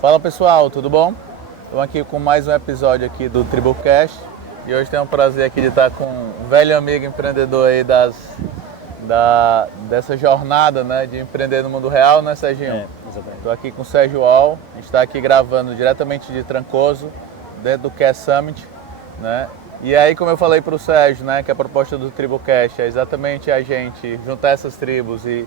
Fala pessoal, tudo bom? Estamos aqui com mais um episódio aqui do Tribucast e hoje tenho o prazer aqui de estar com um velho amigo empreendedor aí dessa jornada, né, de empreender no mundo real, né, Serginho? Exatamente. Estou aqui com o Sérgio Al, a gente está aqui gravando diretamente de Trancoso, dentro do Cast Summit, né? E aí, como eu falei para o Sérgio, né, que a proposta do Tribucast é exatamente a gente juntar essas tribos e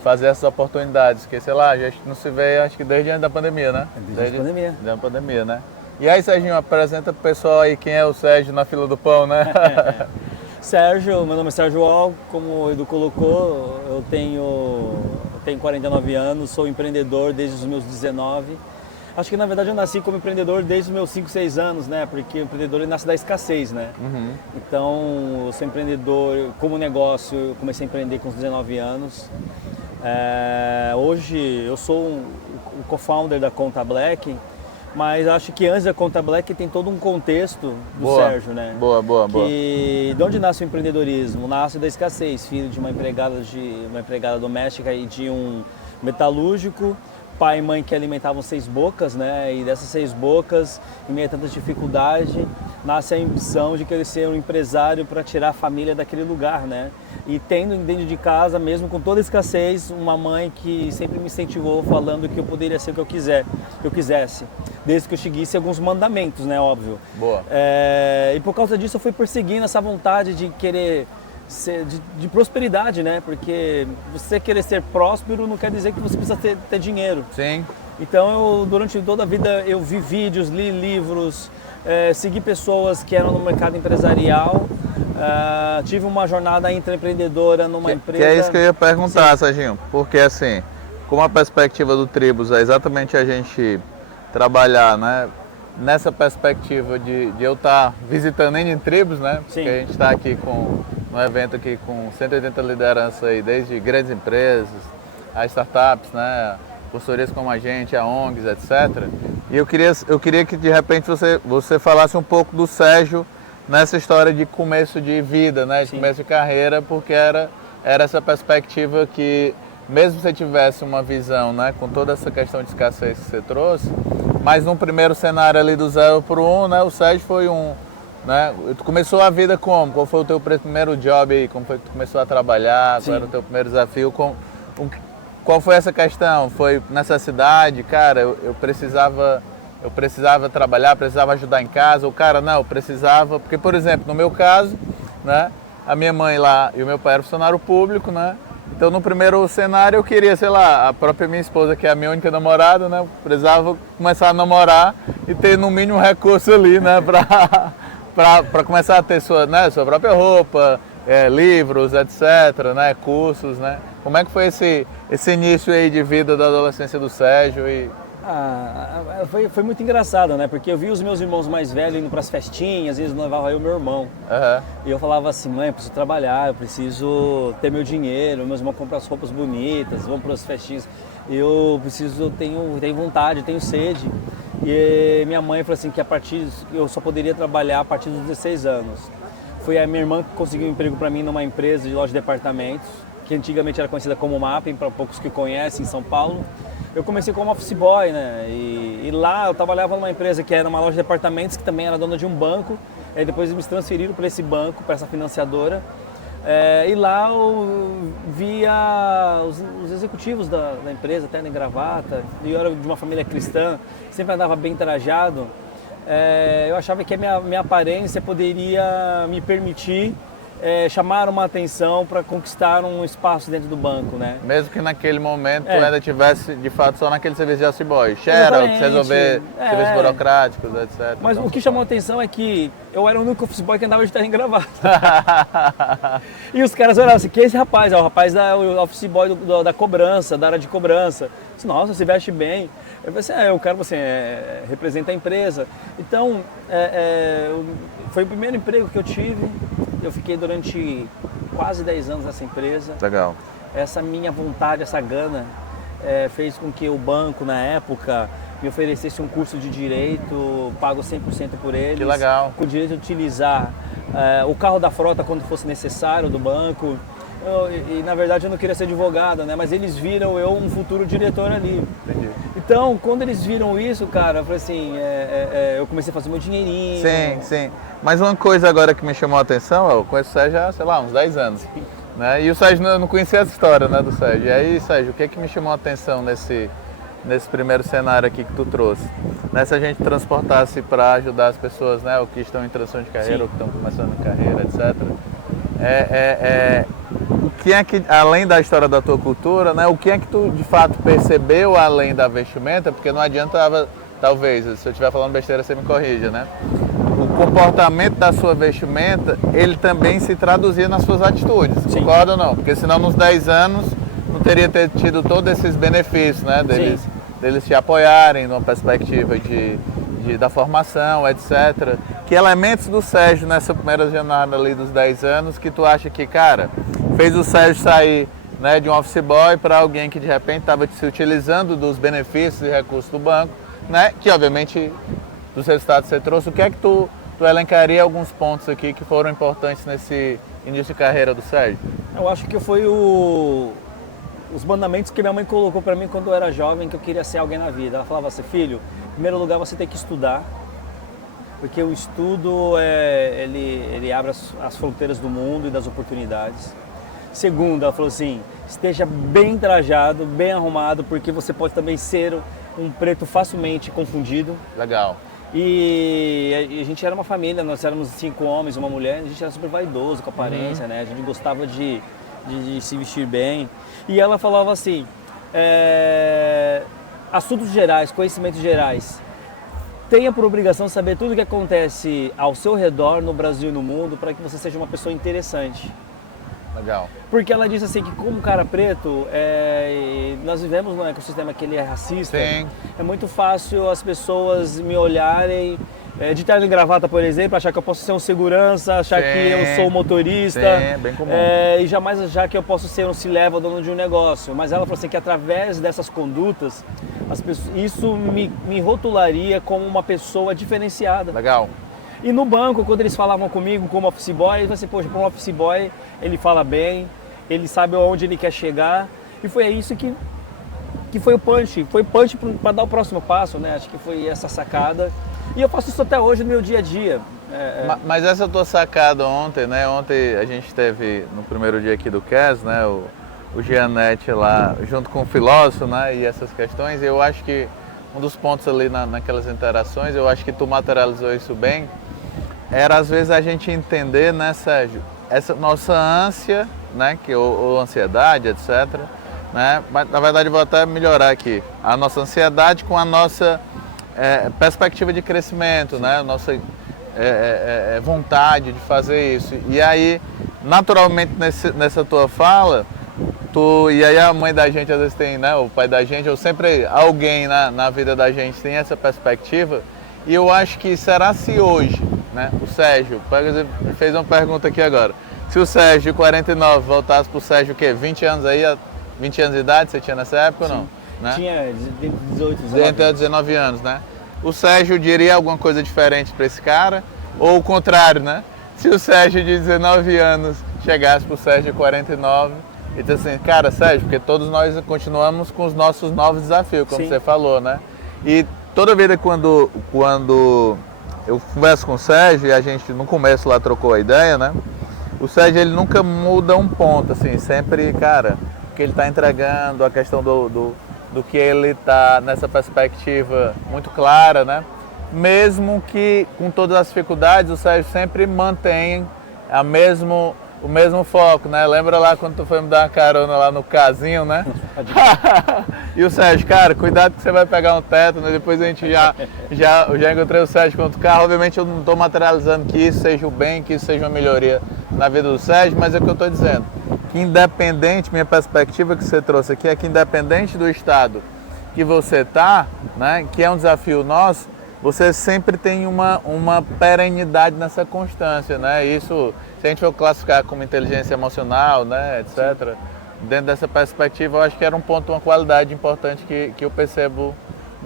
fazer essas oportunidades, que sei lá, a gente não se vê acho que desde antes da pandemia, né? Desde a pandemia. Desde a pandemia, né? E aí, Serginho, apresenta pro pessoal aí quem é o Sérgio na fila do pão, né? Sérgio, meu nome é Sérgio Al, como o Edu colocou, eu tenho 49 anos, sou empreendedor desde os meus 19. Acho que na verdade eu nasci como empreendedor desde os meus 5, 6 anos, né? Porque o empreendedor ele nasce da escassez, né? Uhum. Então, eu sou empreendedor como negócio, eu comecei a empreender com os 19 anos. Hoje eu sou o co-founder da Conta Black, mas acho que antes da Conta Black tem todo um contexto do Sérgio, né? Boa. De onde nasce o empreendedorismo? Nasce da escassez, filho de uma empregada doméstica e de um metalúrgico. Pai e mãe que alimentavam 6 bocas, né? E dessas 6 bocas, em meio a tanta dificuldade, nasce a ambição de querer ser um empresário para tirar a família daquele lugar, né? E tendo dentro de casa, mesmo com toda a escassez, uma mãe que sempre me incentivou, falando que eu poderia ser o que eu quisesse, desde que eu seguisse alguns mandamentos, né? Óbvio. Boa. E por causa disso eu fui perseguindo essa vontade de querer de prosperidade, né? Porque você querer ser próspero não quer dizer que você precisa ter dinheiro. Sim. Então, durante toda a vida, eu vi vídeos, li livros, segui pessoas que eram no mercado empresarial, tive uma jornada intraempreendedora numa empresa... Que é isso que eu ia perguntar, Sim. Serginho, porque assim, como a perspectiva do Tribus é exatamente a gente trabalhar, né? Nessa perspectiva de eu estar visitando N tribos, né? Sim. Porque a gente está aqui no evento aqui com 180 lideranças aí, desde grandes empresas, a startups, né? Consultorias como a gente, a ONGs, etc. E eu queria que de repente você falasse um pouco do Sérgio nessa história de começo de vida, né? De Sim. começo de carreira, porque era essa perspectiva que, mesmo se você tivesse uma visão, né? Com toda essa questão de escassez que você trouxe, mas no primeiro cenário ali do 0 para o 1, né, o Sérgio foi né, tu começou a vida como? Qual foi o teu primeiro job aí? Como foi que tu começou a trabalhar? Sim. Qual era o teu primeiro desafio? Qual foi essa questão? Foi necessidade? Cara, eu precisava trabalhar, precisava ajudar em casa? Ou cara, não, eu precisava... Porque, por exemplo, no meu caso, né, a minha mãe lá e o meu pai eram funcionário público, né? Então, no primeiro cenário, eu queria, sei lá, a própria minha esposa, que é a minha única namorada, né? Eu precisava começar a namorar e ter, no mínimo, um recurso ali, né? Para começar a ter sua própria roupa, livros, etc., né? Cursos, né? Como é que foi esse início aí de vida da adolescência do Sérgio? Foi muito engraçado, né? Porque eu vi os meus irmãos mais velhos indo para as festinhas, às vezes levava eu e meu irmão. Uhum. E eu falava assim, mãe, eu preciso trabalhar, eu preciso ter meu dinheiro, meus irmãos compram as roupas bonitas, vão para as festinhas. Tenho vontade, tenho sede. E minha mãe falou assim que eu só poderia trabalhar a partir dos 16 anos. Foi a minha irmã que conseguiu um emprego para mim numa empresa de loja de departamentos, que antigamente era conhecida como Mapping, para poucos que conhecem, em São Paulo. Eu comecei como office boy, né? E lá eu trabalhava numa empresa que era uma loja de departamentos, que também era dona de um banco. Aí depois eles me transferiram para esse banco, para essa financiadora. E lá eu via os executivos da empresa, até em gravata. E eu era de uma família cristã, sempre andava bem trajado. Eu achava que a minha aparência poderia me permitir chamar uma atenção para conquistar um espaço dentro do banco, né? Mesmo que naquele momento tu ainda tivesse, de fato, só naquele serviço de office boy. Xerox, resolver serviços burocráticos, etc. Mas o que chamou a atenção é que eu era o único office boy que andava de terno e gravata. E os caras olhavam assim, que é esse rapaz? É o rapaz o office boy da cobrança, da área de cobrança. Eu disse, nossa, você veste bem. Eu falei assim, eu quero você representa a empresa. Então, foi o primeiro emprego que eu tive. Eu fiquei durante quase 10 anos nessa empresa. Legal. Essa minha vontade, essa gana, fez com que o banco, na época, me oferecesse um curso de direito, pago 100% por eles. Que legal. Com o direito de utilizar o carro da frota quando fosse necessário do banco. Na verdade eu não queria ser advogado, né? Mas eles viram eu um futuro diretor ali. Entendi. Então, quando eles viram isso, cara, eu falei assim, eu comecei a fazer meu dinheirinho. Sim, sim. Mas uma coisa agora que me chamou a atenção, eu conheço o Sérgio há, sei lá, uns 10 anos. Né? E o Sérgio, eu não conhecia essa história, né, do Sérgio. E aí, Sérgio, o que é que me chamou a atenção nesse primeiro cenário aqui que tu trouxe? Né, se a gente transportasse para ajudar as pessoas, né, ou que estão em transição de carreira, Sim. ou que estão começando carreira, etc. O que é que, além da história da tua cultura, né, o que é que tu de fato percebeu além da vestimenta? Porque não adiantava, talvez, se eu estiver falando besteira, você me corrija, né? O comportamento da sua vestimenta, ele também se traduzia nas suas atitudes, Sim. concorda ou não? Porque senão nos 10 anos não teria tido todos esses benefícios, né? Deles te apoiarem numa perspectiva da formação, etc. Que elementos do Sérgio nessa primeira jornada ali dos 10 anos que tu acha que, cara, fez o Sérgio sair, né, de um office boy para alguém que de repente estava se utilizando dos benefícios e recursos do banco, né? Que obviamente dos resultados que você trouxe, o que é que tu elencaria alguns pontos aqui que foram importantes nesse início de carreira do Sérgio? Eu acho que foi os mandamentos que minha mãe colocou para mim quando eu era jovem, que eu queria ser alguém na vida. Ela falava assim, filho, em primeiro lugar você tem que estudar, porque o estudo ele abre as fronteiras do mundo e das oportunidades. Segundo, ela falou assim, esteja bem trajado, bem arrumado, porque você pode também ser um preto facilmente confundido. Legal. E a gente era uma família, nós éramos 5 homens, uma mulher, a gente era super vaidoso com a aparência, né? A gente gostava de se vestir bem. E ela falava assim, assuntos gerais, conhecimentos gerais. Tenha por obrigação saber tudo o que acontece ao seu redor, no Brasil e no mundo, para que você seja uma pessoa interessante. Legal. Porque ela disse assim que como cara preto, nós vivemos num ecossistema que ele é racista. Sim. É muito fácil as pessoas me olharem de terno e gravata, por exemplo, achar que eu posso ser um segurança, achar que eu sou um motorista. Sim, é bem comum. E jamais achar que eu posso ser um C-level, dono de um negócio. Mas ela falou assim que através dessas condutas, isso me rotularia como uma pessoa diferenciada. Legal. E no banco, quando eles falavam comigo como office boy, eles falavam assim, poxa, para um office boy, ele fala bem, ele sabe aonde ele quer chegar. E foi isso que foi o punch. Foi punch para dar o próximo passo, né? Acho que foi essa sacada. E eu faço isso até hoje no meu dia a dia. Mas essa tua sacada ontem, né? Ontem a gente teve no primeiro dia aqui do CAS, né? O Gianetti lá, junto com o filósofo, né? E essas questões, eu acho que um dos pontos ali naquelas interações, eu acho que tu materializou isso bem, era às vezes a gente entender, né, Sérgio, essa nossa ânsia, né, ou ansiedade, etc. Né? Mas na verdade eu vou até melhorar aqui, a nossa ansiedade com a nossa perspectiva de crescimento, né, a nossa vontade de fazer isso. E aí, naturalmente nessa tua fala, e aí a mãe da gente às vezes tem, né, o pai da gente, ou sempre alguém na vida da gente tem essa perspectiva. E eu acho que será se hoje, né, o Sérgio, por exemplo, fez uma pergunta aqui agora, se o Sérgio de 49 voltasse para o Sérgio o quê, 20 anos aí, 20 anos de idade, você tinha nessa época. Sim. Ou não? Né? Tinha 18, 19. 19 anos, né? O Sérgio diria alguma coisa diferente para esse cara? Ou o contrário, né? Se o Sérgio de 19 anos chegasse para o Sérgio de 49 e disse assim, cara, Sérgio, porque todos nós continuamos com os nossos novos desafios, como Sim. Você falou, né? E toda vida quando eu converso com o Sérgio, e a gente no começo lá trocou a ideia, né? O Sérgio, ele nunca muda um ponto, assim, sempre, cara, o que ele está entregando, a questão do que ele está nessa perspectiva muito clara, né? Mesmo que com todas as dificuldades, o Sérgio sempre mantém o mesmo foco, né? Lembra lá quando tu foi me dar uma carona lá no casinho, né? E o Sérgio, cara, cuidado que você vai pegar um teto, né? Depois a gente já encontrei o Sérgio com outro carro. Obviamente eu não estou materializando que isso seja o bem, que isso seja uma melhoria na vida do Sérgio, mas é o que eu estou dizendo. Que independente, minha perspectiva que você trouxe aqui é que independente do estado que você está, né? Que é um desafio nosso, você sempre tem uma perenidade nessa constância, né? Isso, se a gente for classificar como inteligência emocional, né, etc., Sim. Dentro dessa perspectiva, eu acho que era um ponto, uma qualidade importante que eu percebo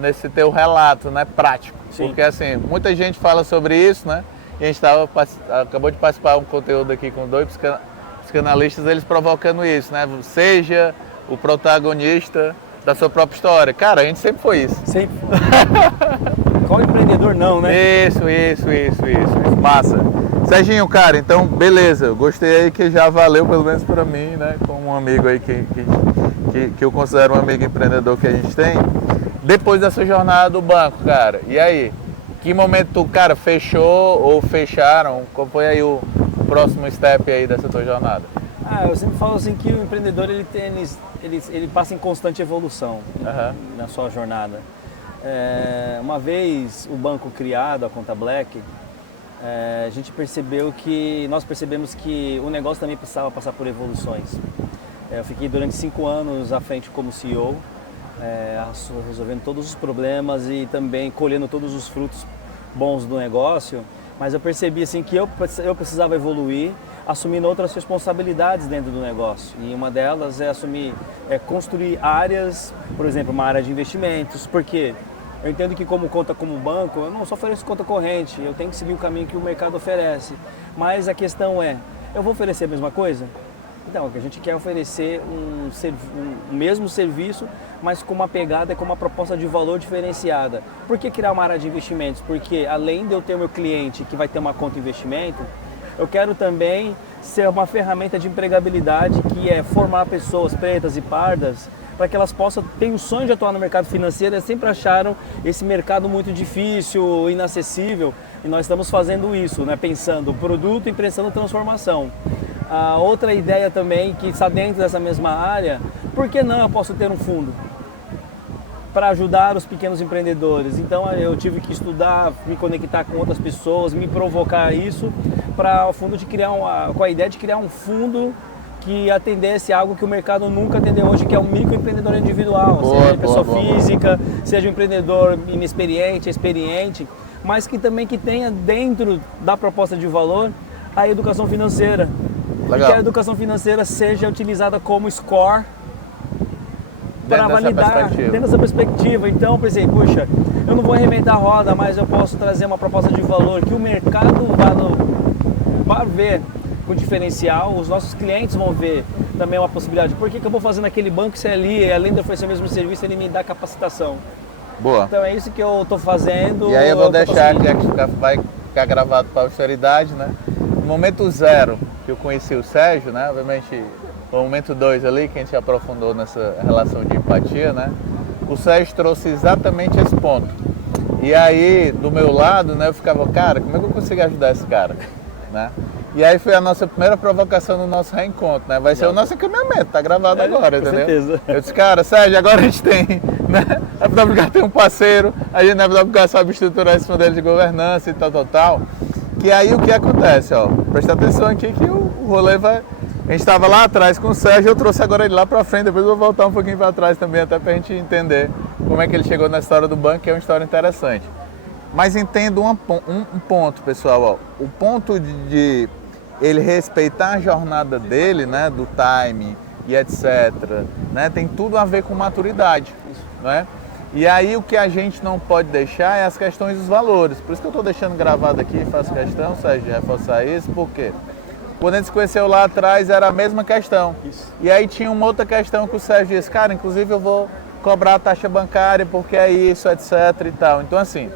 nesse teu relato, né, prático. Sim. Porque assim, muita gente fala sobre isso, né? E a gente acabou de participar de um conteúdo aqui com 2 psicanalistas, eles provocando isso, né? Seja o protagonista da sua própria história. Cara, a gente sempre foi isso. Sempre. Qual empreendedor não, né? Isso. Massa. Serginho, cara, então beleza. Eu gostei aí que já valeu, pelo menos para mim, né? Como um amigo aí que eu considero um amigo empreendedor que a gente tem. Depois dessa jornada do banco, cara, e aí? Que momento tu, cara, fechou ou fecharam? Qual foi aí o próximo step aí dessa tua jornada? Eu sempre falo assim que o empreendedor ele passa em constante evolução na sua jornada. Uma vez o banco criado, a Conta Black, nós percebemos que o negócio também precisava passar por evoluções. Eu fiquei durante 5 anos à frente como CEO, resolvendo todos os problemas e também colhendo todos os frutos bons do negócio, mas eu percebi assim que eu precisava evoluir, assumindo outras responsabilidades dentro do negócio, e uma delas é construir áreas, por exemplo, uma área de investimentos, porque eu entendo que como banco, eu não só ofereço conta corrente, eu tenho que seguir o caminho que o mercado oferece, mas a questão é, eu vou oferecer a mesma coisa? Então, a gente quer oferecer o mesmo serviço, mas com uma pegada, com uma proposta de valor diferenciada. Por que criar uma área de investimentos? Porque além de eu ter o meu cliente que vai ter uma conta de investimento, eu quero também ser uma ferramenta de empregabilidade que é formar pessoas pretas e pardas para que elas possam ter o sonho de atuar no mercado financeiro. Elas sempre acharam esse mercado muito difícil, inacessível, e nós estamos fazendo isso, né? Pensando produto e pensando transformação. A outra ideia também, que está dentro dessa mesma área, por que não eu posso ter um fundo para ajudar os pequenos empreendedores? Então eu tive que estudar, me conectar com outras pessoas, me provocar isso, para o fundo com a ideia de criar um fundo que atendesse algo que o mercado nunca atendeu hoje, que é o microempreendedor individual, seja pessoa física, seja um empreendedor inexperiente, experiente, mas que também tenha dentro da proposta de valor a educação financeira. Legal. Que a educação financeira seja utilizada como score para validar dentro dessa perspectiva. Então, pensei, puxa, eu não vou reinventar a roda, mas eu posso trazer uma proposta de valor que o mercado vai ver com diferencial, os nossos clientes vão ver também uma possibilidade. Por que eu vou fazer naquele banco se ali, além de oferecer o mesmo serviço, ele me dá capacitação? Boa. Então é isso que eu estou fazendo. E aí eu vou deixar que vai ficar gravado para a posteridade, né? No momento 0 que eu conheci o Sérgio, né? Obviamente, no momento 2 ali, que a gente aprofundou nessa relação de empatia, né? O Sérgio trouxe exatamente esse ponto. E aí, do meu lado, né, eu ficava, cara, como é que eu consigo ajudar esse cara? Né? E aí foi a nossa primeira provocação no nosso reencontro, né? Vai ser o nosso encaminhamento, tá gravado agora, entendeu? Certeza. Eu disse, cara, Sérgio, agora a gente tem, né? A FWK tem um parceiro, a gente na FWK sabe estruturar esse modelo de governança e tal. Que aí o que acontece, ó, presta atenção aqui que o rolê vai... A gente estava lá atrás com o Sérgio, eu trouxe agora ele lá para frente, depois eu vou voltar um pouquinho para trás também, até para a gente entender como é que ele chegou na história do banco, que é uma história interessante. Mas entendo um ponto, pessoal, ó, o ponto de ele respeitar a jornada dele, né, do time e etc, né, tem tudo a ver com maturidade, né? E aí o que a gente não pode deixar é as questões dos valores. Por isso que eu estou deixando gravado aqui, faço questão, Sérgio, de reforçar isso, porque quando a gente se conheceu lá atrás era a mesma questão. Isso. E aí tinha uma outra questão que o Sérgio disse, cara, inclusive eu vou cobrar a taxa bancária porque é isso, etc e tal. Então assim,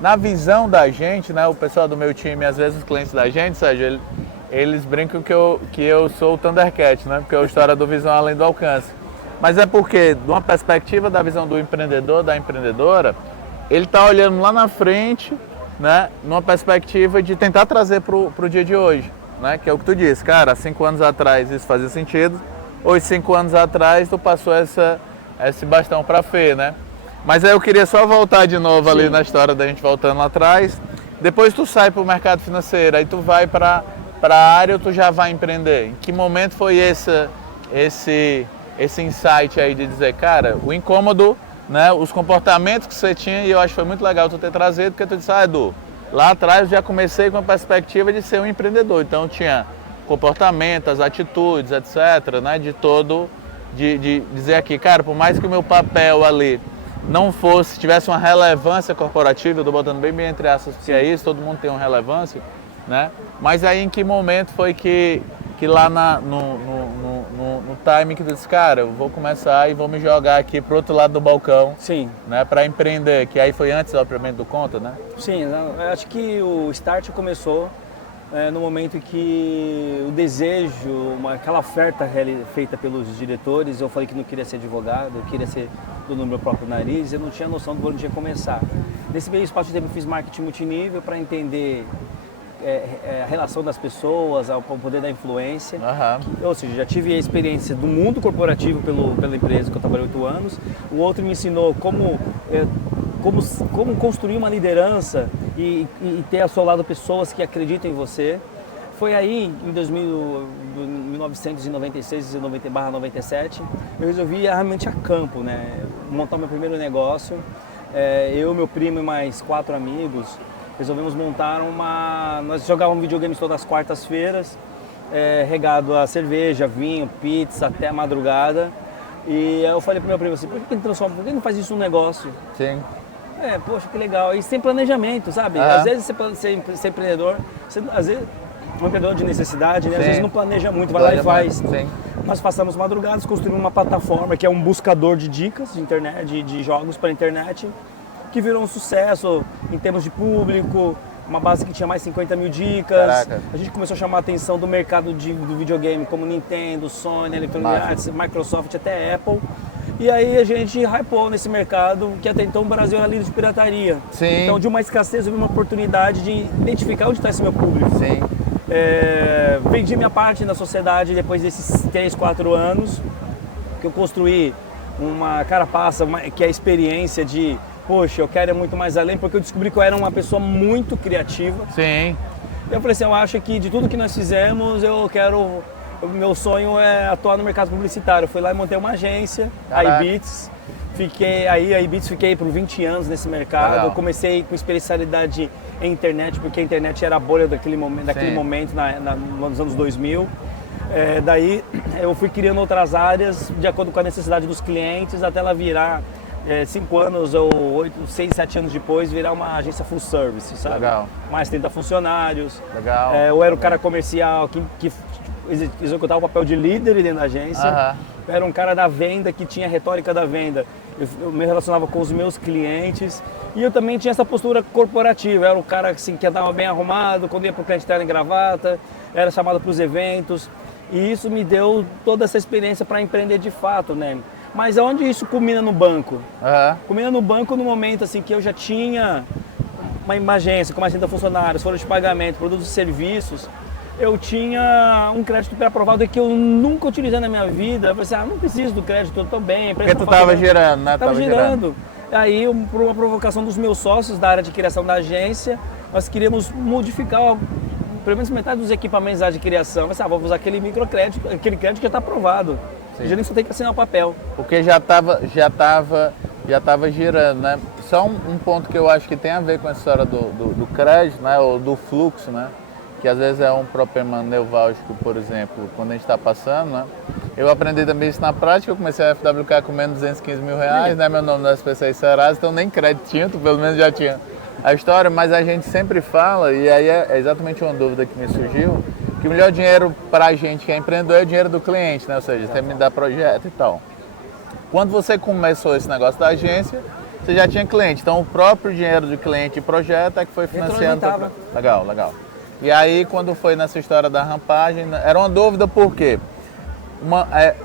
na visão da gente, né, o pessoal do meu time, às vezes os clientes da gente, Sérgio, eles brincam que eu sou o Thundercat, né, porque é a história do visão além do alcance. Mas é porque, de uma perspectiva da visão do empreendedor, da empreendedora, ele está olhando lá na frente, né, numa perspectiva de tentar trazer para o dia de hoje, né, que é o que tu disse, cara, há 5 anos atrás isso fazia sentido, hoje 5 anos atrás tu passou esse bastão para a Fê, né? Mas aí eu queria só voltar de novo ali na história da gente voltando lá atrás, depois tu sai para o mercado financeiro, aí tu vai para a área ou tu já vai empreender? Em que momento foi esse insight aí de dizer, cara, o incômodo, né, os comportamentos que você tinha, e eu acho que foi muito legal tu ter trazido, porque tu disse, Edu, lá atrás eu já comecei com a perspectiva de ser um empreendedor, então tinha comportamento, as atitudes, etc, né, de dizer aqui, cara, por mais que o meu papel ali não fosse, tivesse uma relevância corporativa, eu estou botando bem entre aspas, porque é isso, todo mundo tem uma relevância, né? Mas aí em que momento foi que lá no timing que tu disse, cara, eu vou começar e vou me jogar aqui pro outro lado do balcão, Sim. né, para empreender, que aí foi antes, obviamente, do Conta, né? Sim, eu acho que o start começou no momento em que o desejo, aquela oferta feita pelos diretores, eu falei que não queria ser advogado, eu queria ser dono do meu próprio nariz, eu não tinha noção de onde ia começar. Nesse meio espaço de tempo eu fiz marketing multinível para entender a relação das pessoas, o poder da influência. Ou seja, já tive a experiência do mundo corporativo pela empresa que eu trabalhei 8 anos. O outro me ensinou como construir uma liderança e ter ao seu lado pessoas que acreditam em você. Foi aí, em 1996-97, eu resolvi ir realmente a campo, né? Montar meu primeiro negócio. Eu, meu primo e mais 4 amigos resolvemos montar nós jogávamos videogames todas as quartas-feiras, regado a cerveja, vinho, pizza, até a madrugada. E eu falei pro meu primo assim, por que não faz isso num negócio? Sim. Poxa, que legal. E sem planejamento, sabe? Às vezes você empreendedor, às vezes um empreendedor de necessidade, né? Às vezes não planeja muito, vai lá e faz. Sim. Nós passamos madrugadas, construímos uma plataforma que é um buscador de dicas de internet, de jogos para a internet, que virou um sucesso em termos de público, uma base que tinha mais 50 mil dicas. Caraca. A gente começou a chamar a atenção do mercado do videogame, como Nintendo, Sony, Electronic Arts, Microsoft, até Apple. E aí a gente hypou nesse mercado, que até então o Brasil era líder de pirataria. Sim. Então de uma escassez eu vi uma oportunidade de identificar onde está esse meu público. Sim. Vendi minha parte na sociedade depois desses 3, 4 anos, que eu construí uma carapaça, que é a experiência de, poxa, eu quero ir muito mais além, porque eu descobri que eu era uma pessoa muito criativa. Sim. E eu falei assim, eu acho que de tudo que nós fizemos, o meu sonho é atuar no mercado publicitário. Eu fui lá e montei uma agência, a iBeats. Fiquei por 20 anos nesse mercado. Legal. Eu comecei com especialidade em internet, porque a internet era a bolha daquele momento nos anos 2000. Daí eu fui criando outras áreas de acordo com a necessidade dos clientes, até ela virar 5 anos ou 6, 7 anos depois, virar uma agência full service, sabe? Legal. Mais 30 funcionários. Legal. Eu era o cara comercial que executava o papel de líder dentro da agência. Eu era um cara da venda que tinha a retórica da venda. Eu me relacionava com os meus clientes e eu também tinha essa postura corporativa. Eu era um cara assim, que andava bem arrumado, quando ia para o cliente terno e gravata, era chamado para os eventos. E isso me deu toda essa experiência para empreender de fato, né? Mas aonde isso culmina no banco? Culmina no banco no momento assim, que eu já tinha uma agência com mais de 30 funcionários, folha de pagamento, produtos e serviços. Eu tinha um crédito pré-aprovado que eu nunca utilizei na minha vida. Eu falei assim, não preciso do crédito, eu estou bem. Porque tu estava girando, né? Estava girando. Aí, por uma provocação dos meus sócios da área de criação da agência, nós queríamos modificar pelo menos metade dos equipamentos da área de criação. Eu falei assim, vamos usar aquele microcrédito, aquele crédito que já está aprovado. O gerente só tem que assinar o papel. Porque já estava girando, né? Só um ponto que eu acho que tem a ver com a história do crédito, né? Ou do fluxo, né? Que às vezes é um problema neurálgico, por exemplo, quando a gente está passando, né? Eu aprendi também isso na prática, eu comecei a FWK com menos de 215 mil reais, né? Meu nome da SPC Serasa, então nem crédito tinha, pelo menos já tinha a história, mas a gente sempre fala, e aí é exatamente uma dúvida que me surgiu, que o melhor dinheiro para a gente que é empreendedor é o dinheiro do cliente, né? Ou seja, você me dá projeto e tal. Quando você começou esse negócio da agência, você já tinha cliente, então o próprio dinheiro do cliente e projeto é que foi financiando. Legal, legal. E aí, quando foi nessa história da rampagem, era uma dúvida por quê?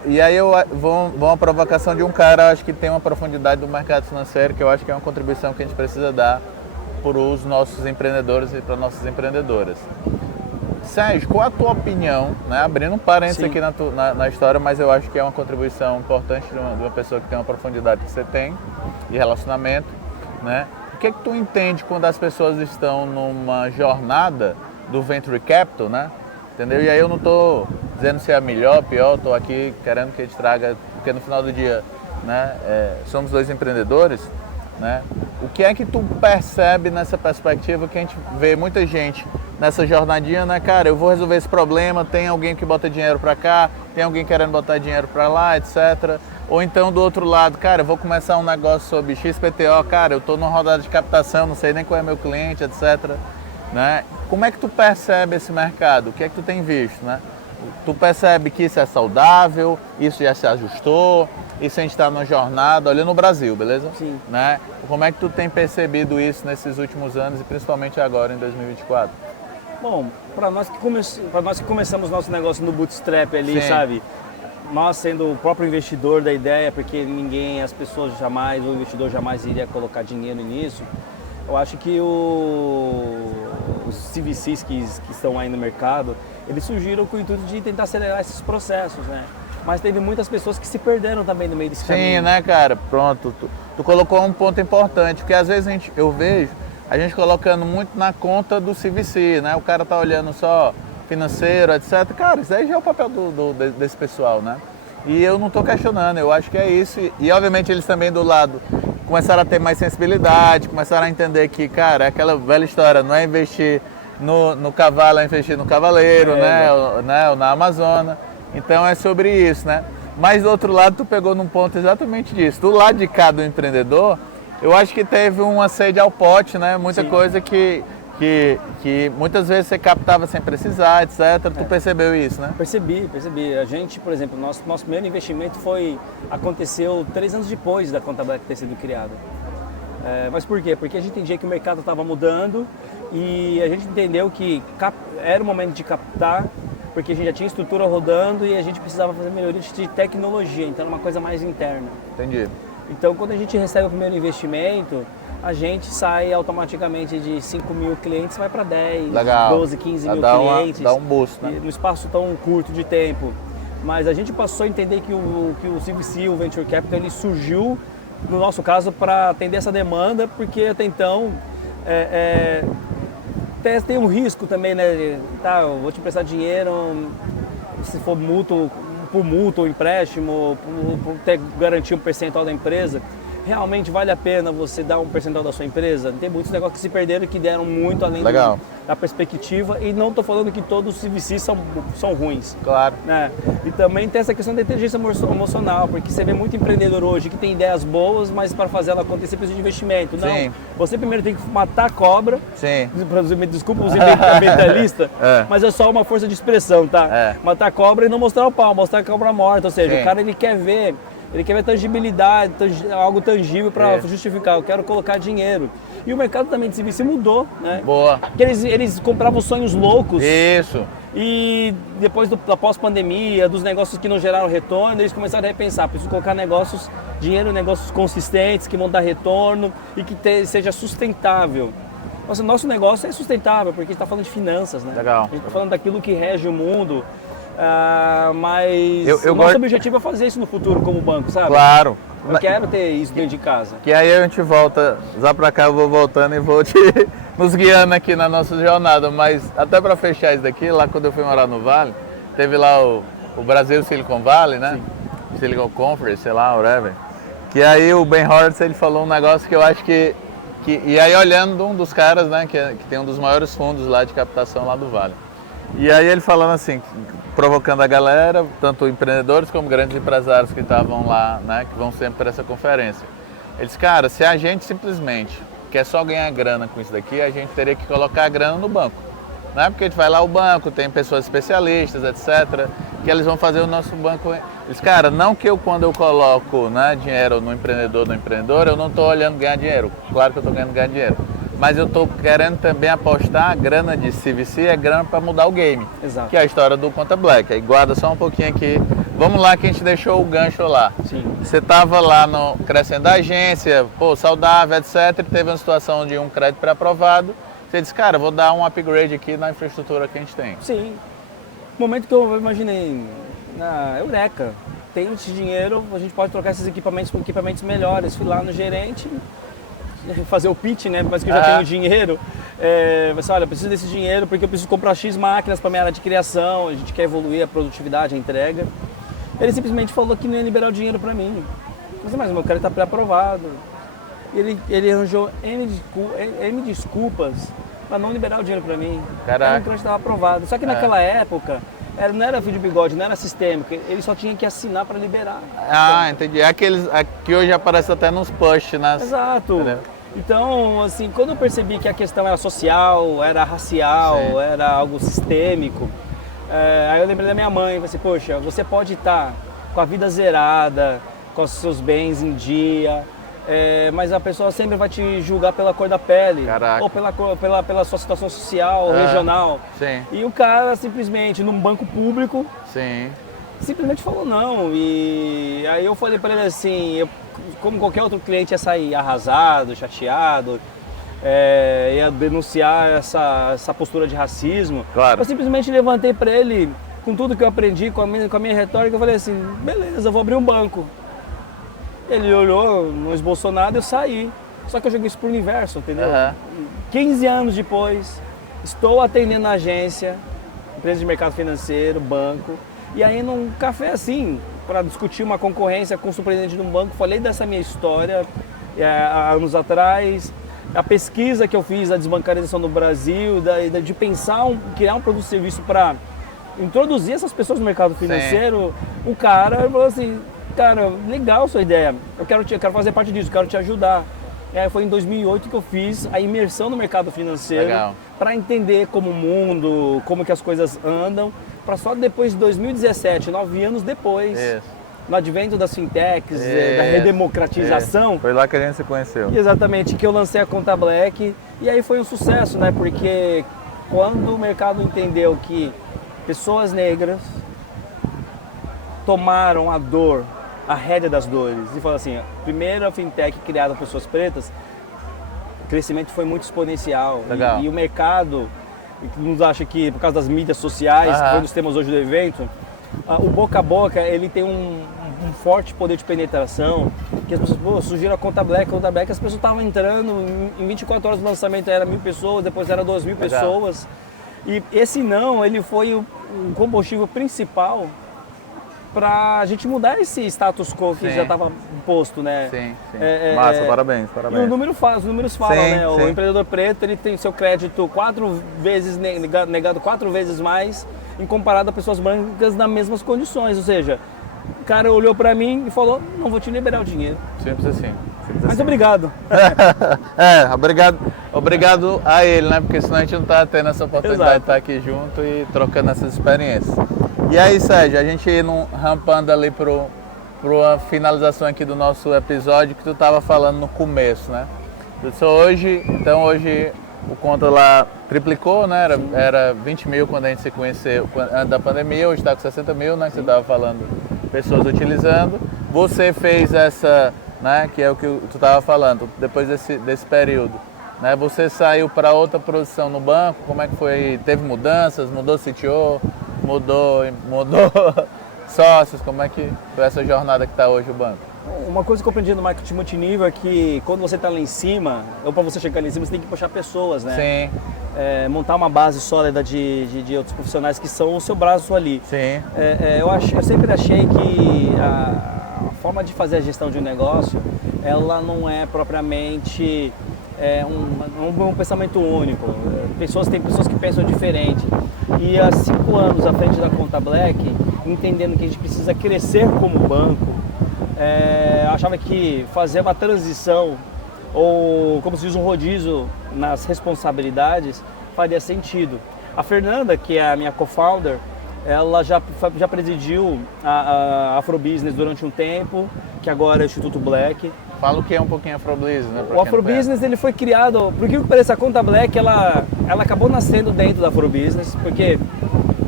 E aí vou uma provocação de um cara, acho que tem uma profundidade do mercado financeiro, que eu acho que é uma contribuição que a gente precisa dar para os nossos empreendedores e para nossas empreendedoras. Sérgio, qual a tua opinião, né? Abrindo um parênteses aqui na história, mas eu acho que é uma contribuição importante de uma pessoa que tem uma profundidade que você tem, de relacionamento, né? O que tu entende quando as pessoas estão numa jornada do Venture Capital, né? Entendeu? E aí eu não estou dizendo se é melhor, pior, estou aqui querendo que a gente traga, porque no final do dia, né, somos dois empreendedores. né? O que é que tu percebe nessa perspectiva que a gente vê muita gente nessa jornadinha, né, cara? Eu vou resolver esse problema, tem alguém que bota dinheiro para cá, tem alguém querendo botar dinheiro para lá, etc. Ou então do outro lado, cara, eu vou começar um negócio sobre XPTO, cara, eu tô numa rodada de captação, não sei nem qual é meu cliente, etc. Né? Como é que tu percebe esse mercado? O que é que tu tem visto, né? Tu percebe que isso é saudável, isso já se ajustou, isso a gente está numa jornada, olha no Brasil, beleza? Sim. Né? Como é que tu tem percebido isso nesses últimos anos e principalmente agora em 2024? Bom, para nós que começamos nosso negócio no bootstrap ali, Sim. sabe? Nós sendo o próprio investidor da ideia, porque as pessoas jamais, o investidor jamais iria colocar dinheiro nisso. Eu acho que os CVCs que estão aí no mercado, eles surgiram com o intuito de tentar acelerar esses processos, né? Mas teve muitas pessoas que se perderam também no meio desse caminho. Sim, né, cara? Pronto. Tu colocou um ponto importante, porque às vezes eu vejo a gente colocando muito na conta do CVC, né? O cara tá olhando só financeiro, etc. Cara, isso aí já é o papel desse pessoal, né? E eu não tô questionando, eu acho que é isso. E obviamente eles também do lado começaram a ter mais sensibilidade, começaram a entender que, cara, é aquela velha história, não é investir no cavalo, é investir no cavaleiro, né? Ou na Amazônia. Então é sobre isso, né? Mas do outro lado, tu pegou num ponto exatamente disso. Do lado de cá do empreendedor, eu acho que teve uma sede ao pote, né? Muita Sim. coisa que muitas vezes você captava sem precisar, etc. Tu percebeu isso, né? Percebi. A gente, por exemplo, nosso primeiro investimento aconteceu 3 anos depois da Conta Black ter sido criada. Mas por quê? Porque a gente entendia que o mercado estava mudando e a gente entendeu que era o momento de captar, porque a gente já tinha estrutura rodando e a gente precisava fazer melhorias de tecnologia, então era uma coisa mais interna. Entendi. Então, quando a gente recebe o primeiro investimento, a gente sai automaticamente de 5 mil clientes, vai para 10, Legal. 12, 15 mil clientes. Dá um boost, né? Num espaço tão curto de tempo. Mas a gente passou a entender que o CVC, o Venture Capital, ele surgiu, no nosso caso, para atender essa demanda, porque até então tem um risco também, né? Tá, eu vou te emprestar dinheiro, se for por multa ou empréstimo, por garantir um percentual da empresa. Realmente vale a pena você dar um percentual da sua empresa? Tem muitos negócios que se perderam que deram muito além da perspectiva, e não estou falando que todos os CVCs são ruins. Claro. Né? E também tem essa questão da inteligência emocional, porque você vê muito empreendedor hoje que tem ideias boas, mas para fazer ela acontecer precisa de investimento. Não, Sim. você primeiro tem que matar a cobra. Sim. Desculpa os ambientalistas, mas é só uma força de expressão, tá? Matar a cobra e não mostrar o pau, mostrar a cobra morta. Ou seja, o cara ele quer ver tangibilidade, algo tangível para justificar. Eu quero colocar dinheiro. E o mercado também de CVC mudou, né? Boa. Porque eles compravam sonhos loucos. Isso. E depois da pós-pandemia, dos negócios que não geraram retorno, eles começaram a repensar. Preciso colocar dinheiro em negócios consistentes, que vão dar retorno e que seja sustentável. Nosso negócio é sustentável, porque a gente está falando de finanças, né? Legal. A gente está falando daquilo que rege o mundo. Mas nosso objetivo é fazer isso no futuro como banco, sabe? Claro. Eu quero ter isso dentro de casa. Que aí a gente volta, já pra cá eu vou voltando e vou nos guiando aqui na nossa jornada. Mas até pra fechar isso daqui, lá quando eu fui morar no Vale, teve lá o Brasil Silicon Valley, né? Sim. Silicon Conference, sei lá, whatever. Que aí o Ben Horowitz, ele falou um negócio que eu acho que e aí olhando um dos caras, né, que tem um dos maiores fundos lá de captação lá do Vale. E aí ele falando assim, provocando a galera, tanto empreendedores como grandes empresários que estavam lá, né, que vão sempre para essa conferência. Ele disse, cara, se a gente simplesmente quer só ganhar grana com isso daqui, a gente teria que colocar a grana no banco. Né? Porque a gente vai lá ao banco, tem pessoas especialistas, etc., que eles vão fazer o nosso banco. Ele disse, cara, não que quando eu coloco, né, dinheiro no empreendedor, eu não estou olhando ganhar dinheiro. Claro que eu estou ganhar dinheiro. Mas eu estou querendo também apostar a grana de CVC, é grana para mudar o game. Exato. Que é a história do Conta Black. Aí guarda só um pouquinho aqui. Vamos lá que a gente deixou o gancho lá. Sim. Você estava lá crescendo a agência, saudável, etc. E teve uma situação de um crédito pré-aprovado. Você disse, cara, vou dar um upgrade aqui na infraestrutura que a gente tem. Sim. No momento que eu imaginei, na Eureka, tem esse dinheiro, a gente pode trocar esses equipamentos por equipamentos melhores. Fui lá no gerente, fazer o pitch, né? Mas que eu já tenho dinheiro. Mas olha, eu preciso desse dinheiro porque eu preciso comprar X máquinas para minha área de criação, a gente quer evoluir a produtividade, a entrega. Ele simplesmente falou que não ia liberar o dinheiro para mim. Mas meu crédito está pré-aprovado. Ele arranjou N desculpas para não liberar o dinheiro para mim. Caraca. O crédito estava aprovado. Só que naquela época, não era fio de bigode, não era sistêmico. Ele só tinha que assinar para liberar. Ah, entendi. É aqueles que hoje aparece até nos posts, nas... Exato. Entendeu? Então, assim, quando eu percebi que a questão era social, era racial, Sim. era algo sistêmico, aí eu lembrei da minha mãe, falei assim, poxa, você pode estar com a vida zerada, com os seus bens em dia, mas a pessoa sempre vai te julgar pela cor da pele, Caraca. ou pela sua situação social, regional. Sim, E o cara simplesmente, num banco público, sim. simplesmente falou não. E aí eu falei para ele assim, como qualquer outro cliente ia sair arrasado, chateado, ia denunciar essa postura de racismo. Claro. Eu simplesmente levantei para ele, com tudo que eu aprendi, com a minha retórica, eu falei assim, beleza, eu vou abrir um banco. Ele olhou, não esboçou nada, eu saí. Só que eu joguei isso pro universo, entendeu? 15 anos depois, estou atendendo a agência, empresa de mercado financeiro, banco, e aí num café assim, para discutir uma concorrência com o superintendente de um banco, falei dessa minha história há anos atrás, a pesquisa que eu fiz, a desbancarização do Brasil, de pensar, criar um produto e serviço para introduzir essas pessoas no mercado financeiro. Sim. O cara falou assim, cara, legal a sua ideia, eu quero fazer parte disso, quero te ajudar. Foi em 2008 que eu fiz a imersão no mercado financeiro para entender como o mundo, como que as coisas andam, para só depois de 2017, 9 anos depois, no advento das fintechs, da redemocratização. Foi lá que a gente se conheceu. Exatamente, que eu lancei a Conta Black e aí foi um sucesso, né? Porque quando o mercado entendeu que pessoas negras tomaram a rédea das dores e falou assim, primeira fintech criada por pessoas pretas, o crescimento foi muito exponencial. E o mercado, nos acha que por causa das mídias sociais, que foi um dos temas hoje do evento, o boca a boca ele tem um forte poder de penetração, que as pessoas, surgiram a Conta Black, as pessoas estavam entrando, em 24 horas do lançamento era 1.000 pessoas, depois era 2.000 pessoas, e esse ele foi o combustível principal para a gente mudar esse status quo que já estava posto, né? Sim. Massa, parabéns. E os números falam, né? O empreendedor preto, ele tem seu crédito 4 vezes negado 4 vezes mais em comparado a pessoas brancas nas mesmas condições, ou seja, o cara olhou para mim e falou, não vou te liberar o dinheiro. Simples assim. Mas obrigado. Obrigado a ele, né? Porque senão a gente não tá tendo essa oportunidade de estar aqui junto e trocando essas experiências. E aí, Sérgio, a gente indo rampando ali para a finalização aqui do nosso episódio que tu estava falando no começo, né? Hoje o conta lá triplicou, né? Era 20 mil quando a gente se conheceu antes da pandemia, hoje está com 60 mil, né? Que você estava falando, pessoas utilizando. Você fez essa, né? Que é o que tu estava falando, depois desse período. Né? Você saiu para outra posição no banco, como é que foi? Teve mudanças, mudou CTO? Mudou sócios, como é que foi essa jornada que está hoje o banco? Uma coisa que eu aprendi no marketing multinível é que quando você está lá em cima, ou para você chegar lá em cima, você tem que puxar pessoas, né? Sim. Montar uma base sólida de outros profissionais que são o seu braço ali. Sim. Eu sempre achei que a forma de fazer a gestão de um negócio, ela não é propriamente um pensamento único. Tem pessoas que pensam diferente. E há 5 anos à frente da Conta Black, entendendo que a gente precisa crescer como banco, eu achava que fazer uma transição, ou como se diz, um rodízio nas responsabilidades, faria sentido. A Fernanda, que é a minha co-founder, ela já presidiu a Afrobusiness durante um tempo, que agora é o Instituto Black. Fala o que é um pouquinho Afrobusiness, né? O Afrobusiness ele foi criado, por que pareça, a Conta Black ela acabou nascendo dentro da Afrobusiness, porque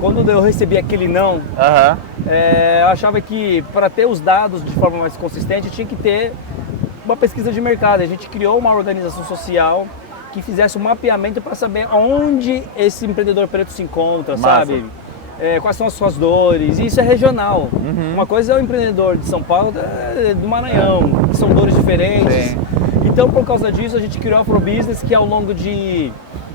quando eu recebi aquele não, eu achava que para ter os dados de forma mais consistente tinha que ter uma pesquisa de mercado. A gente criou uma organização social que fizesse um mapeamento para saber onde esse empreendedor preto se encontra, sabe? Quais são as suas dores, e isso é regional. Uma coisa é o empreendedor de São Paulo, do Maranhão, que são dores diferentes. Sim. Então, por causa disso, a gente criou a Afrobusiness, que ao longo de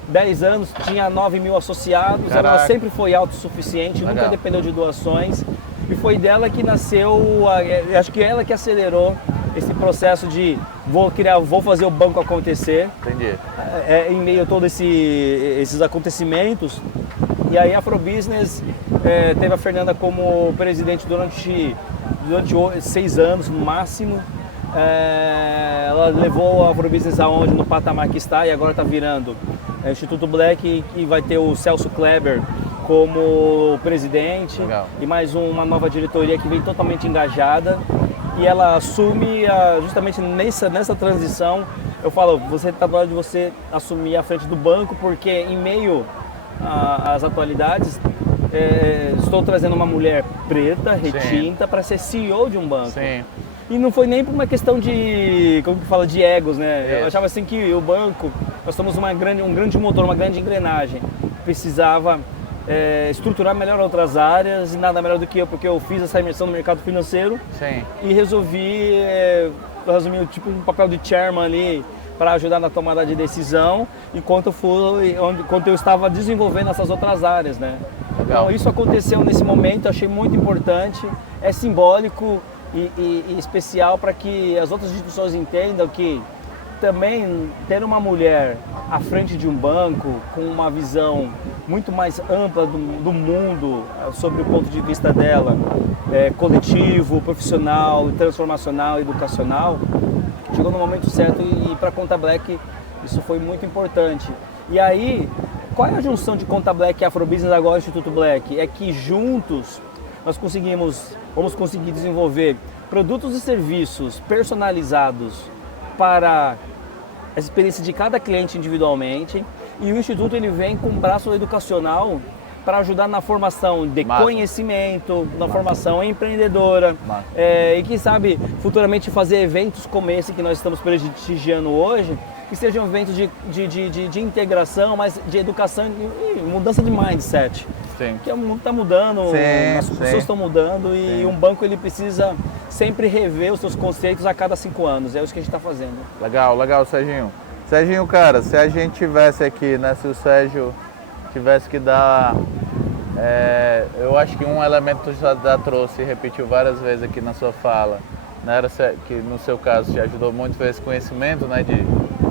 10 anos tinha 9.000 associados. Caraca. Ela sempre foi autossuficiente, nunca dependeu de doações. E foi dela que nasceu, acho que ela que acelerou esse processo de vou fazer o banco acontecer. Entendi. Em meio a todos esses acontecimentos. E aí a Afrobusiness teve a Fernanda como presidente durante 6 anos no máximo. Ela levou a Afrobusiness aonde, no patamar que está, e agora está virando Instituto Black, e vai ter o Celso Kleber como presidente. Legal. E mais uma nova diretoria que vem totalmente engajada, e ela assume justamente nessa transição. Eu falo, você está na hora de você assumir a frente do banco, porque em meio às atualidades estou trazendo uma mulher preta, retinta, para ser CEO de um banco. Sim. E não foi nem por uma questão de, como que fala, de egos, né? Eu achava assim que o banco, nós somos um grande motor, uma grande engrenagem. Precisava estruturar melhor outras áreas, e nada melhor do que eu, porque eu fiz essa imersão no mercado financeiro. Sim. E resolvi assumir tipo um papel de chairman ali para ajudar na tomada de decisão, enquanto eu estava desenvolvendo essas outras áreas, né? Legal. Então isso aconteceu nesse momento, achei muito importante, é simbólico e especial para que as outras instituições entendam que também ter uma mulher à frente de um banco com uma visão muito mais ampla do mundo sobre o ponto de vista dela, coletivo, profissional, transformacional, educacional, chegou no momento certo, e para a Conta Black isso foi muito importante. E aí, qual é a junção de Conta Black e Afrobusiness agora, Instituto Black? É que juntos nós vamos conseguir desenvolver produtos e serviços personalizados para a experiência de cada cliente individualmente, e o Instituto ele vem com um braço educacional para ajudar na formação de conhecimento, na formação empreendedora, e quem sabe futuramente fazer eventos como esse que nós estamos prestigiando hoje, que sejam eventos de integração, mas de educação e mudança de mindset. Sim. Porque o mundo está mudando, as pessoas estão mudando, e um banco ele precisa sempre rever os seus conceitos a cada 5 anos. É isso que a gente está fazendo. Legal, Serginho. Serginho, cara, se a gente tivesse aqui, né, se o Sérgio tivesse que dar, eu acho que um elemento que você já trouxe e repetiu várias vezes aqui na sua fala, né, que no seu caso te ajudou muito, foi esse conhecimento, né, de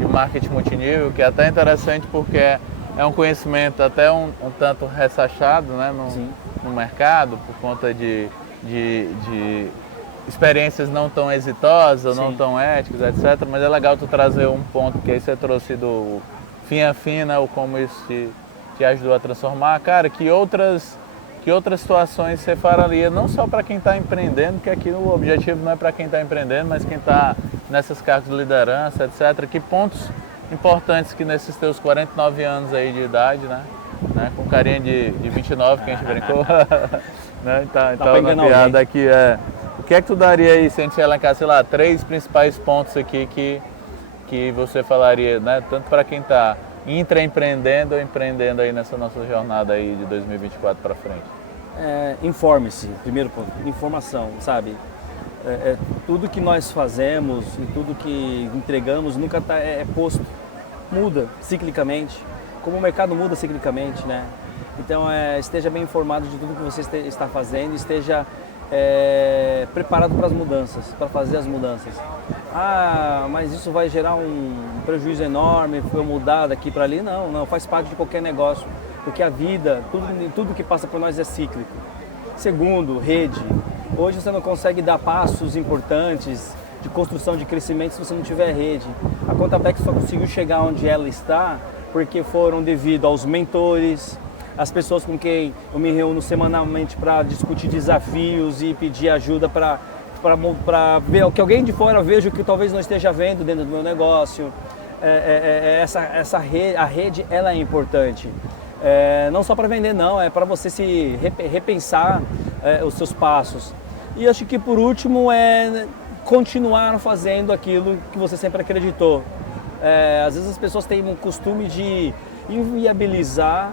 marketing multinível, que é até interessante porque é um conhecimento até um tanto ressachado, né, no mercado, por conta de experiências não tão exitosas, não tão éticas, etc. Mas é legal tu trazer um ponto que aí você trouxe do fim a fim, né, ou como isso te ajudou a transformar. Cara, que outras situações você faria, não só para quem está empreendendo, que aqui o objetivo não é para quem está empreendendo, mas quem está nessas cargos de liderança, etc. Que pontos importantes que nesses teus 49 anos aí de idade, né, com carinha de 29, que a gente brincou, né, tá na piada aqui, o que é que tu daria aí, se a gente elencar, sei lá, 3 principais pontos aqui que você falaria, né, tanto para quem está intraempreendendo ou empreendendo aí nessa nossa jornada aí de 2024 para frente? Informe-se, primeiro ponto, informação, sabe? Tudo que nós fazemos e tudo que entregamos nunca é posto, muda ciclicamente, como o mercado muda ciclicamente, né? Então esteja bem informado de tudo que você está fazendo, esteja preparado para as mudanças, para fazer as mudanças. Mas isso vai gerar um prejuízo enorme, foi mudar daqui para ali? Não, faz parte de qualquer negócio, porque a vida, tudo que passa por nós é cíclico. Segundo, rede. Hoje você não consegue dar passos importantes de construção, de crescimento, se você não tiver rede. A Conta Black só conseguiu chegar onde ela está porque foram devido aos mentores, as pessoas com quem eu me reúno semanalmente para discutir desafios e pedir ajuda para ver o que alguém de fora veja o que talvez não esteja vendo dentro do meu negócio. A rede ela é importante. Não só para vender, não, é para você se repensar os seus passos. E acho que por último é continuar fazendo aquilo que você sempre acreditou. Às vezes as pessoas têm um costume de inviabilizar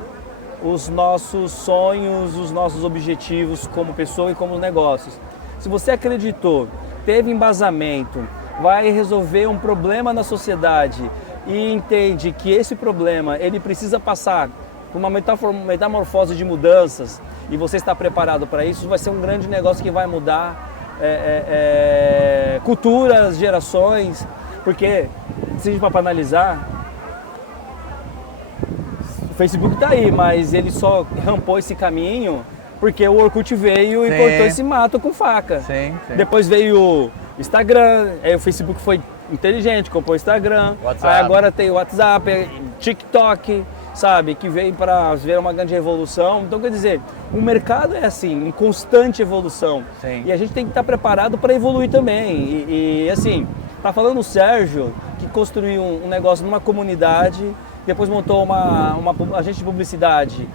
os nossos sonhos, os nossos objetivos como pessoa e como negócios. Se você acreditou, teve embasamento, vai resolver um problema na sociedade e entende que esse problema ele precisa passar por uma metamorfose de mudanças e você está preparado para isso, vai ser um grande negócio que vai mudar culturas, gerações, porque se a gente for para analisar, o Facebook tá aí, mas ele só rampou esse caminho porque o Orkut veio e cortou esse mato com faca. Sim. Depois veio o Instagram, aí o Facebook foi inteligente, comprou o Instagram, WhatsApp. aí agora tem o WhatsApp, TikTok, sabe, que veio para ver uma grande revolução. Então, quer dizer, o mercado é assim, em constante evolução. Sim. E a gente tem que estar preparado para evoluir também. E assim, tá falando o Sérgio, que construiu um negócio numa comunidade, depois montou uma agência de publicidade.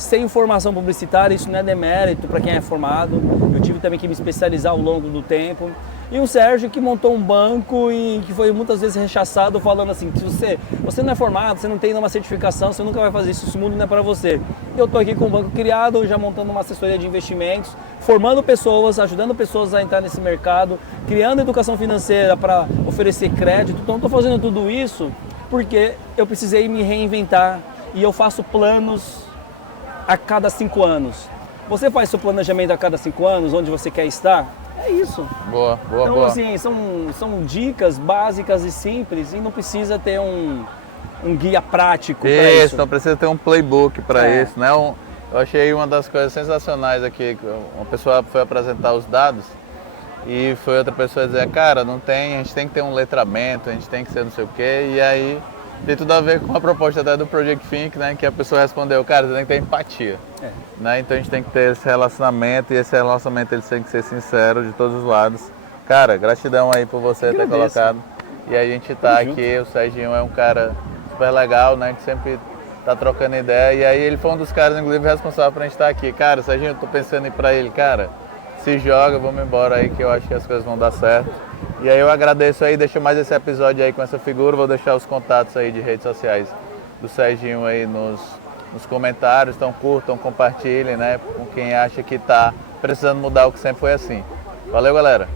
Sem formação publicitária, isso não é demérito para quem é formado. Eu tive também que me especializar ao longo do tempo. E o Sérgio que montou um banco e que foi muitas vezes rechaçado falando assim, que você não é formado, você não tem nenhuma certificação, você nunca vai fazer isso, esse mundo não é para você. Eu estou aqui com o banco criado, já montando uma assessoria de investimentos, formando pessoas, ajudando pessoas a entrar nesse mercado, criando educação financeira para oferecer crédito. Então estou fazendo tudo isso porque eu precisei me reinventar e eu faço planos a cada 5 anos. Você faz seu planejamento a cada 5 anos, onde você quer estar? É isso. Boa. Então, assim, são dicas básicas e simples e não precisa ter um guia prático para isso. Isso, não precisa ter um playbook para isso, né? Eu achei uma das coisas sensacionais aqui, uma pessoa foi apresentar os dados e foi outra pessoa dizer, cara, não tem, a gente tem que ter um letramento, a gente tem que ser não sei o quê, e aí tem tudo a ver com a proposta até do Project Think, né? Que a pessoa respondeu, cara, você tem que ter empatia. Né? Então a gente tem que ter esse relacionamento e esse relacionamento ele tem que ser sincero de todos os lados. Cara, gratidão aí por você ter colocado. E a gente tá aqui, o Serginho é um cara super legal, né? Que sempre tá trocando ideia. E aí ele foi um dos caras, inclusive, responsável pra gente estar aqui. Cara, Serginho, eu tô pensando em ir pra ele, cara, se joga, vamos embora aí que eu acho que as coisas vão dar certo. E aí eu agradeço aí, deixo mais esse episódio aí com essa figura, vou deixar os contatos aí de redes sociais do Serginho aí nos comentários, então curtam, compartilhem, né, com quem acha que tá precisando mudar o que sempre foi assim. Valeu, galera!